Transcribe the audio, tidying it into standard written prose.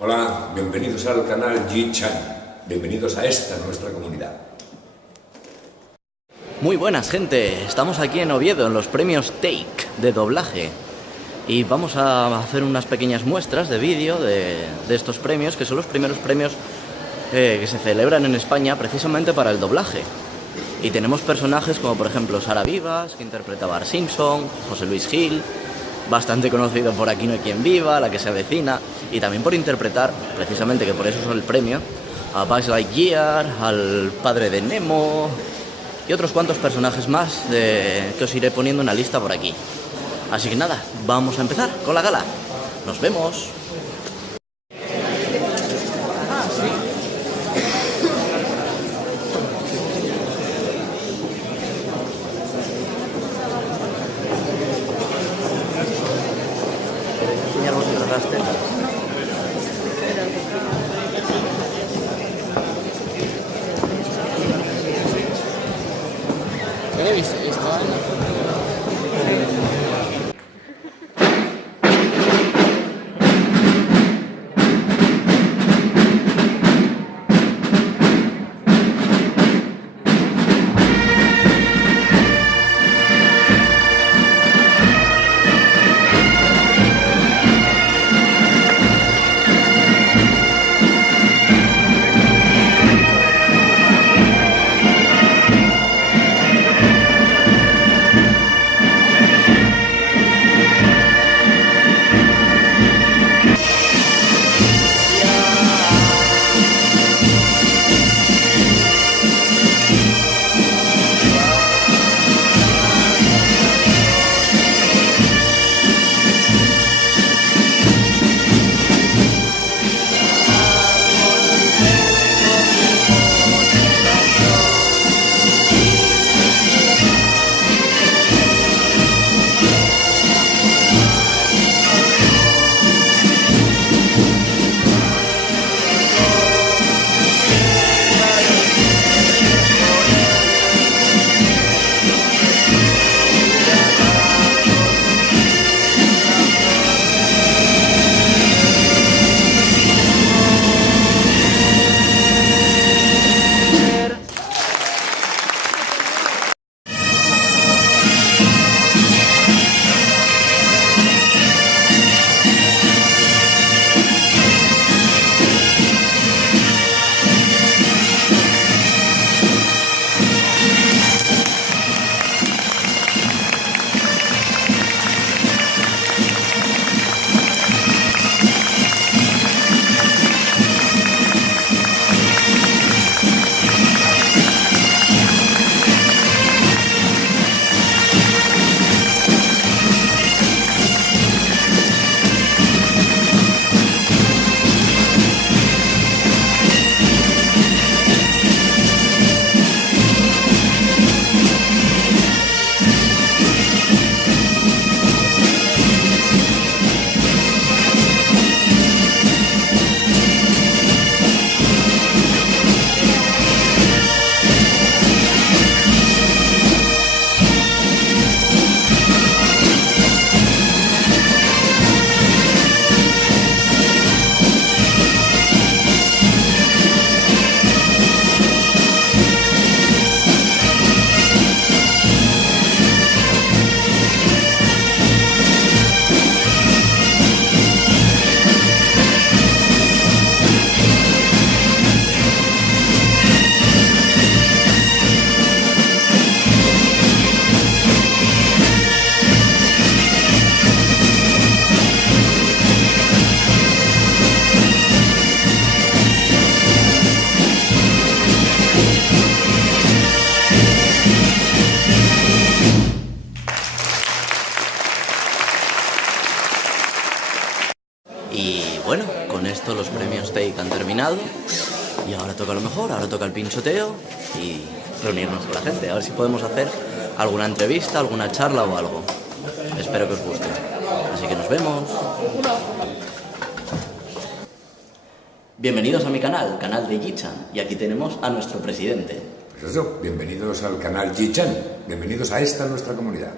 Hola, bienvenidos al canal G-Chan, bienvenidos a esta nuestra comunidad. Muy buenas, gente, estamos aquí en Oviedo en los premios Take de doblaje y vamos a hacer unas pequeñas muestras de vídeo de estos premios, que son los primeros premios que se celebran en España precisamente para el doblaje. Y tenemos personajes como por ejemplo Sara Vivas, que interpreta a Bart Simpson, José Luis Gil, bastante conocido por Aquí no hay quien viva, La que se avecina, y también por interpretar, precisamente que por eso es el premio, a Buzz Lightyear, al padre de Nemo y otros cuantos personajes más que os iré poniendo una lista por aquí. Así que nada, vamos a empezar con la gala. ¡Nos vemos! Y bueno, con esto los premios Take han terminado. Y ahora toca lo mejor, ahora toca el pinchoteo y reunirnos con la gente. A ver si podemos hacer alguna entrevista, alguna charla o algo. Espero que os guste. Así que nos vemos. Bienvenidos a mi canal, canal de Ji-chan, y aquí tenemos a nuestro presidente. Pues eso, bienvenidos al canal Ji-chan, bienvenidos a esta nuestra comunidad.